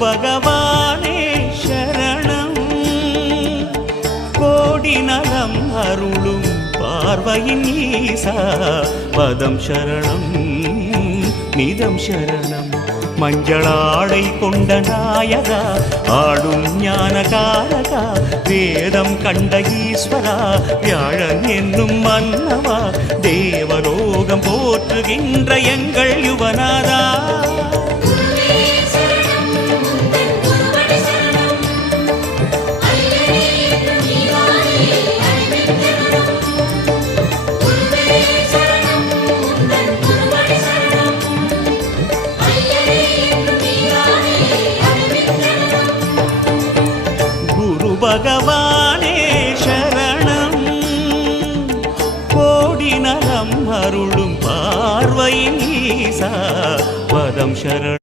பகவானே சரணம். கோடி நலம் அருளும் பார்வையின் ஈசா பதம் சரணம் நிதம் சரணம். மஞ்சளாடை கொண்ட நாயகா ஆடும் ஞானகாரகா வேதம் கண்ட ஈஸ்வரா வியாழன் என்னும் மன்னவா தேவலோகம் போற்றுகின்ற எங்கள் யுவனாதா. பகவானே சரணம். கோடி நலம் அருளும் பார்வையின் ஈசா பதம் சரணம்.